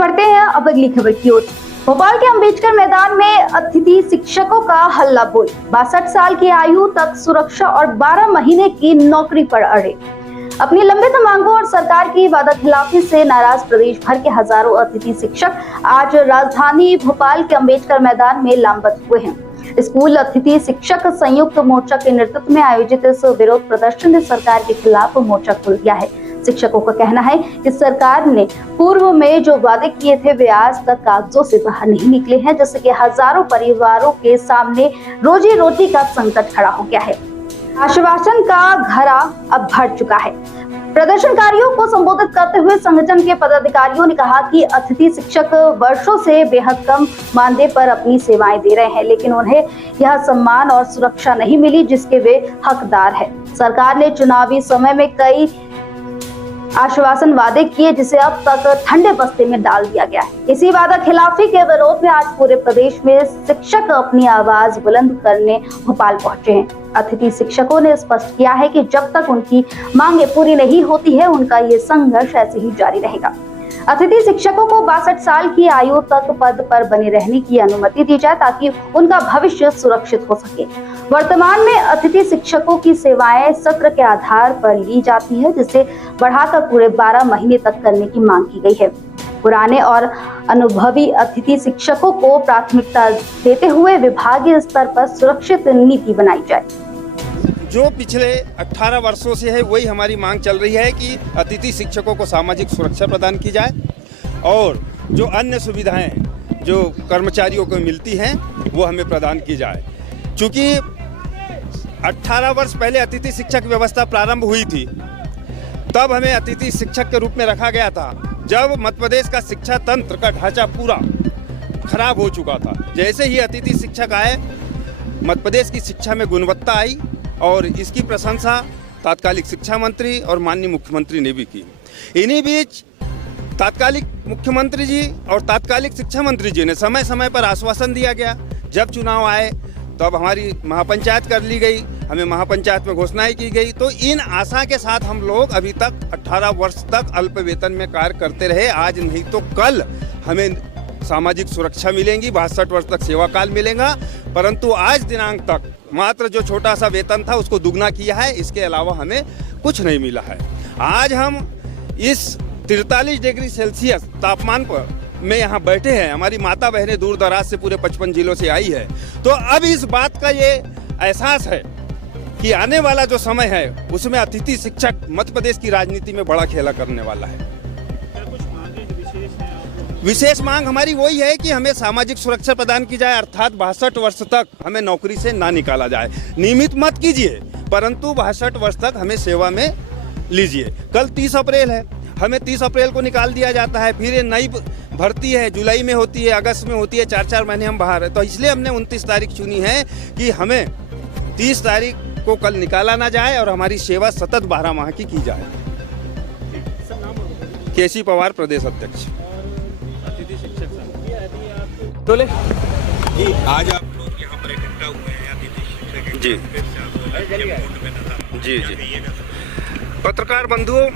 बढ़ते हैं अब अगली खबर की ओर। भोपाल के अंबेडकर मैदान में अतिथि शिक्षकों का हल्ला बोल। 62 साल की आयु तक सुरक्षा और 12 महीने की नौकरी पर अड़े। अपनी लंबित मांगों और सरकार की वादाखिलाफी से नाराज प्रदेश भर के हजारों अतिथि शिक्षक आज राजधानी भोपाल के अंबेडकर मैदान में लामबंद हुए हैं। स्कूल अतिथि शिक्षक संयुक्त मोर्चा के नेतृत्व में आयोजित इस विरोध प्रदर्शन ने सरकार के खिलाफ मोर्चा खोल दिया है। शिक्षकों का कहना है कि सरकार ने पूर्व में जो वादे किए थे वे आज तक कागजों से बाहर नहीं निकले हैं, जिससे कि हजारों परिवारों के सामने रोजी रोटी का संकट खड़ा हो गया है। आश्वासन का घड़ा अब भर चुका है। प्रदर्शनकारियों को संबोधित करते हुए संगठन के पदाधिकारियों ने कहा कि अतिथि शिक्षक वर्षों से बेहद कम मानदेय पर अपनी सेवाएं दे रहे हैं, लेकिन उन्हें यह सम्मान और सुरक्षा नहीं मिली जिसके वे हकदार हैं। सरकार ने चुनावी समय में कई आश्वासन वादे किए, जिसे अब तक ठंडे बस्ते में डाल दिया गया है। इसी वादा खिलाफी के विरोध में आज पूरे प्रदेश में शिक्षक अपनी आवाज बुलंद करने भोपाल पहुंचे हैं। अतिथि शिक्षकों ने स्पष्ट किया है कि जब तक उनकी मांगे पूरी नहीं होती है, उनका ये संघर्ष ऐसे ही जारी रहेगा। अतिथि शिक्षकों को 62 साल की आयु तक पद पर बने रहने की अनुमति दी जाए ताकि उनका भविष्य सुरक्षित हो सके। वर्तमान में अतिथि शिक्षकों की सेवाएं सत्र के आधार पर ली जाती है, जिसे बढ़ाकर पूरे 12 महीने तक करने की मांग की गई है। पुराने और अनुभवी अतिथि शिक्षकों को प्राथमिकता देते हुए विभागीय स्तर पर सुरक्षित नीति बनाई जाए। जो पिछले 18 वर्षों से है वही हमारी मांग चल रही है कि अतिथि शिक्षकों को सामाजिक सुरक्षा प्रदान की जाए और जो अन्य सुविधाएं जो कर्मचारियों को मिलती हैं वो हमें प्रदान की जाए। चूँकि 18 वर्ष पहले अतिथि शिक्षक व्यवस्था प्रारंभ हुई थी, तब हमें अतिथि शिक्षक के रूप में रखा गया था जब मध्य प्रदेश का शिक्षा तंत्र का ढांचा पूरा खराब हो चुका था। जैसे ही अतिथि शिक्षक आए, मध्य प्रदेश की शिक्षा में गुणवत्ता आई और इसकी प्रशंसा तात्कालिक शिक्षा मंत्री और माननीय मुख्यमंत्री ने भी की। इन्हीं बीच तात्कालिक मुख्यमंत्री जी और तात्कालिक शिक्षा मंत्री जी ने समय समय पर आश्वासन दिया गया। जब चुनाव आए तब हमारी महापंचायत कर ली गई, हमें महापंचायत में घोषणाएं की गई। तो इन आशा के साथ हम लोग अभी तक 18 वर्ष तक अल्प वेतन में कार्य करते रहे। आज नहीं तो कल हमें सामाजिक सुरक्षा मिलेंगी, 62 वर्ष तक सेवा काल मिलेगा, परंतु आज दिनांक तक मात्र जो छोटा सा वेतन था उसको दुगना किया है। इसके अलावा हमें कुछ नहीं मिला है। आज हम इस 43 डिग्री सेल्सियस तापमान पर में यहाँ बैठे हैं। हमारी माता बहनें दूर दराज से पूरे 55 जिलों से आई है। तो अब इस बात का ये एहसास है कि आने वाला जो समय है उसमें अतिथि शिक्षक मध्य प्रदेश की राजनीति में बड़ा खेला करने वाला है। विशेष मांग हमारी वही है कि हमें सामाजिक सुरक्षा प्रदान की जाए, अर्थात 62 वर्ष तक हमें नौकरी से ना निकाला जाए। नियमित मत कीजिए, परंतु 62 वर्ष तक हमें सेवा में लीजिए। कल 30 अप्रैल है, हमें 30 अप्रैल को निकाल दिया जाता है। फिर ये नई भर्ती है, जुलाई में होती है, अगस्त में होती है, 4-4 महीने हम बाहर है। तो इसलिए हमने 29 तारीख चुनी है कि हमें 30 तारीख को कल निकाला ना जाए और हमारी सेवा सतत 12 माह की जाए। केसी पवार, प्रदेश अध्यक्ष। बोले जी, आज आप लोग यहाँ पर इकट्ठा हुए हैं अतिथि शिक्षक जी जी जी पत्रकार बंधुओं,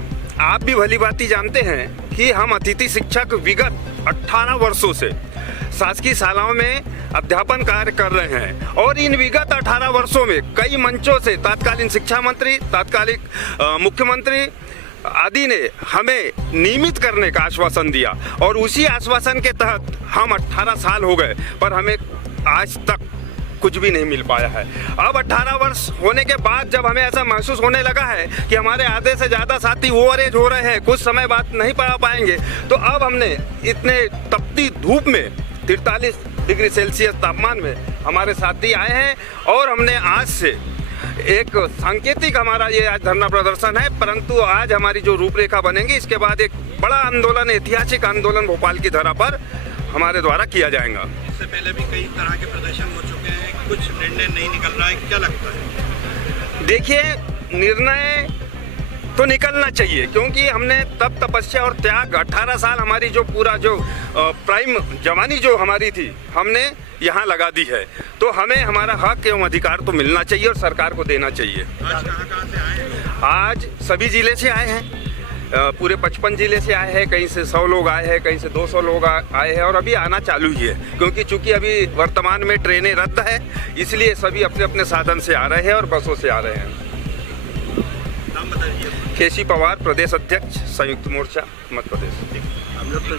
आप भी भली भांति जानते हैं कि हम अतिथि शिक्षक विगत 18 वर्षों से शासकीय शालाओं में अध्यापन कार्य कर रहे हैं और इन विगत 18 वर्षों में कई मंचों से तत्कालीन शिक्षा मंत्री, तात्कालिक मुख्यमंत्री आदि ने हमें नियमित करने का आश्वासन दिया और उसी आश्वासन के तहत हम 18 साल हो गए, पर हमें आज तक कुछ भी नहीं मिल पाया है। अब 18 वर्ष होने के बाद जब हमें ऐसा महसूस होने लगा है कि हमारे आधे से ज़्यादा साथी ओवरएज हो रहे हैं, कुछ समय बाद नहीं पढ़ा पाएंगे, तो अब हमने इतने तपती धूप में 43 डिग्री सेल्सियस तापमान में हमारे साथी आए हैं और हमने आज से एक सांकेतिक हमारा ये आज धरना प्रदर्शन है, परंतु आज हमारी जो रूपरेखा बनेगी इसके बाद एक बड़ा आंदोलन, ऐतिहासिक आंदोलन भोपाल की धरा पर हमारे द्वारा किया जाएगा। इससे पहले भी कई तरह के प्रदर्शन हो चुके हैं, कुछ निर्णय नहीं निकल रहा है, क्या लगता है? देखिए, निर्णय तो निकलना चाहिए क्योंकि हमने तप तपस्या और त्याग 18 साल हमारी जो पूरा जो प्राइम जवानी जो हमारी थी हमने यहाँ लगा दी है, तो हमें हमारा हक एवं अधिकार तो मिलना चाहिए और सरकार को देना चाहिए। आज कहाँ से आए हैं? आज सभी जिले से आए हैं। पूरे 55 जिले से आए हैं, कहीं से 100 लोग आए हैं, कहीं से 200 लोग आए हैं और अभी आना चालू ही है, क्योंकि चूंकि अभी वर्तमान में ट्रेनें रद्द है, इसलिए सभी अपने अपने साधन से आ रहे हैं और बसों से आ रहे हैं। नाम बताइए। केसी पवार, प्रदेश अध्यक्ष, संयुक्त मोर्चा मध्य प्रदेश। हम लोग तो